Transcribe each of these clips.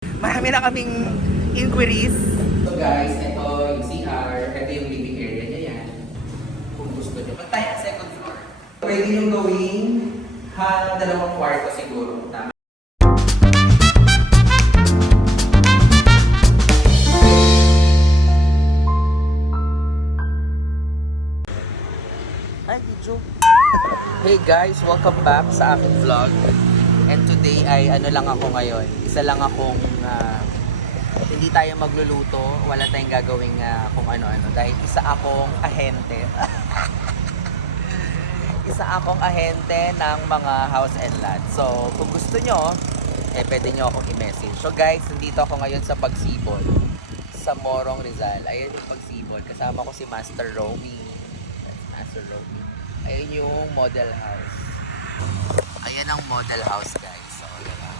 Marami na kaming inquiries. So guys, ito yung CR, ito yung living area niya yan. Kung gusto nyo. Ba't tayo ang second floor? Pwede yung gawing dalawang kwarto siguro. Tama. Ay, video. Hey guys, welcome back sa aking vlog. And today ay ano lang ako ngayon. Isa lang akong hindi tayo magluluto, wala tayong gagawing kung ano-ano dahil isa akong ahente. Isa akong ahente ng mga house and lot. So, kung gusto nyo, pwede nyo akong i-message. So guys, nandito ako ngayon sa Pagsibol, sa Morong Rizal. Ayan yung Pagsibol. Kasama ko si Master Romy. Master Romy. Ayan yung model house. Ayan ang model house, guys. So, diba?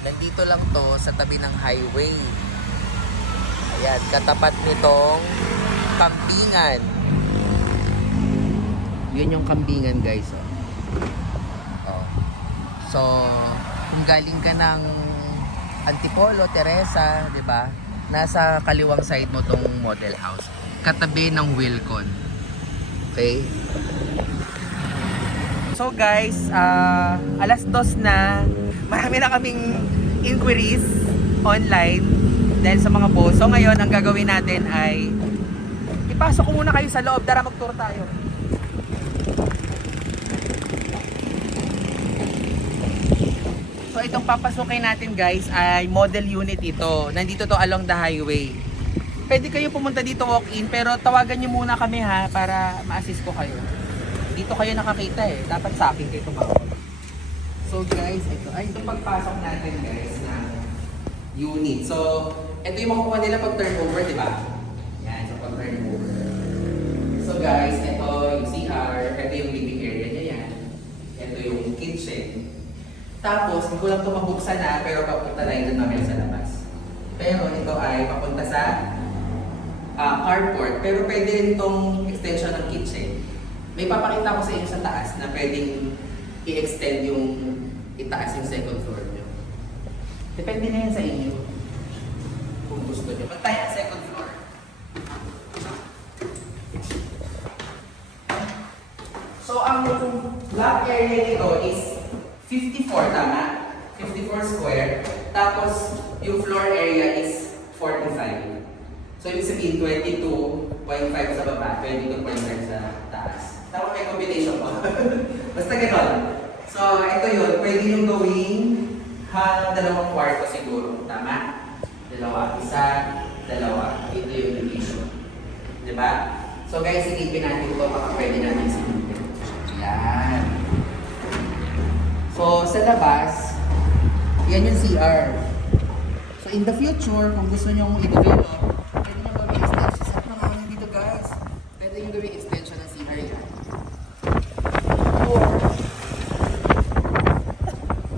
Nandito lang to sa tabi ng highway. Ayan, katapat nitong Kambingan. Yun yung Kambingan, guys. Oh. So, kung galing ka ng Antipolo, Teresa, di ba? Nasa kaliwang side mo tong model house. Katabi ng Wilcon. Okay? So guys, alas 2 na. Marami na kaming inquiries online dahil sa mga boss. So ngayon, ang gagawin natin ay ipasok ko muna kayo sa loob. Tara, mag-tour tayo. So itong papasukin natin guys ay model unit ito. Nandito to along the highway. Pwede kayo pumunta dito walk-in pero tawagan nyo muna kami ha para ma-assist ko kayo. Dito kayo nakakita eh. Dapat sa akin kayo tumawag. So guys, ito ay itong pagpasok natin guys ng unit. So, ito yung makukuha nila pag turnover, di ba? Yan, so pag turnover. So guys, ito yung CR, ito yung living area niya yan. Ito yung kitchen. Tapos, hindi ko lang ito mabuksan na, pero papunta na yun namin sa labas. Pero ito ay papunta sa carport, pero pwede rin itong extension ng kitchen. May papakita ko sa inyo sa taas na pwedeng i-extend yung itaas yung second floor nyo. Depende na yan sa inyo. Kung gusto nyo. Ba't tayo ang second floor? So, ang block area nito is 54, tama? 54 square. Tapos, yung floor area is 45. So, ibig sabihin 22.5 sa baba, 22.5 sa taas. Tama may combination ko. Basta gano'n. So, ito yun. Pwede yung gawing dalawang kwarto siguro. Tama? Dalawa. Isa, dalawa. Ito yung division. Diba? So, guys, silipin natin ito. Baka pwede natin silipin. Yan. So, sa labas, yan yung CR. So, in the future, kung gusto nyo i-develop, pwede nyo gawing extension. Sa mga ano dito, guys, pwede nyo gawing extension ng CR yan. Or,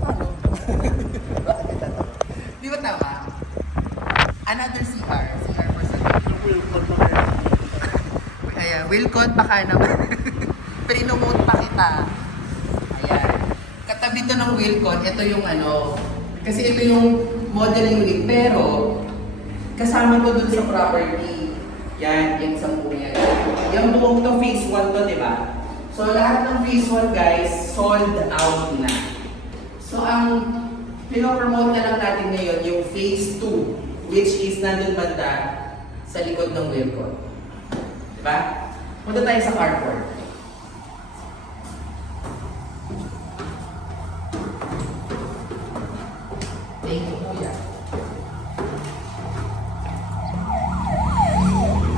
ano? Bakit ito? Di ba tama? Another CR. CR for sa Wilcon pa kaya. Ayan, Wilcon pa ka naman. Prinomote pa kita. Ayan. Katabi to ng Wilcon, ito yung ano, kasi ito yung model unit, pero kasama to dun sa property. Yan, yung 10 yan. Yung buong to phase 1 to, di ba? So lahat ng phase 1 guys, sold out na. So ang pinopromote na lang natin ngayon yung phase 2, which is nandun banda sa likod ng Wilcon. Di ba? Punta tayo sa carport. Thank you, kuya.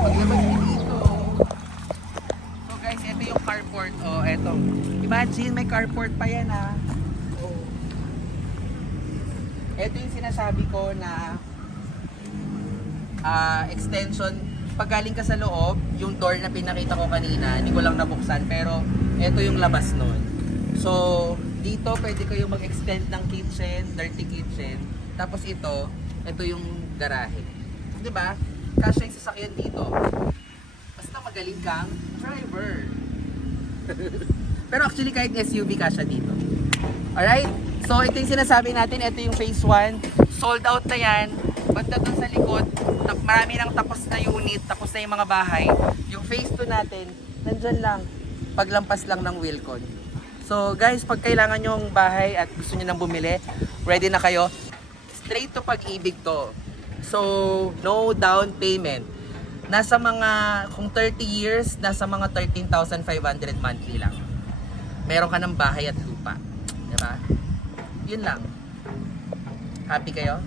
Paglabas niyo dito. So guys, ito yung carport. Oh, ito. Imagine, may carport pa yan ah. Oh. Ito yung sinasabi ko na extension. Pag galing ka sa loob, yung door na pinakita ko kanina, hindi ko lang nabuksan, pero ito yung labas nun. So, dito pwede kayo mag-extend ng kitchen, dirty kitchen. Tapos ito yung garahe. 'Di ba? Kasya yung sasakyan dito. Basta magaling kang driver. Pero actually kahit SUV kasya dito. Alright? So ito yung sinasabi natin, ito yung phase 1. sold out na yan. Banda dun sa likod, marami nang tapos na unit, tapos na yung mga bahay. Yung phase 2 natin, nandyan lang. Paglampas lang ng Wilcon. So guys, pag kailangan nyo ng bahay at gusto nyo nang bumili, ready na kayo. Straight to Pag-ibig to. So, no down payment. Nasa mga, kung 30 years, nasa mga 13,500 monthly lang. Meron ka ng bahay at lupa. Diba? Yun lang. Happy kayo?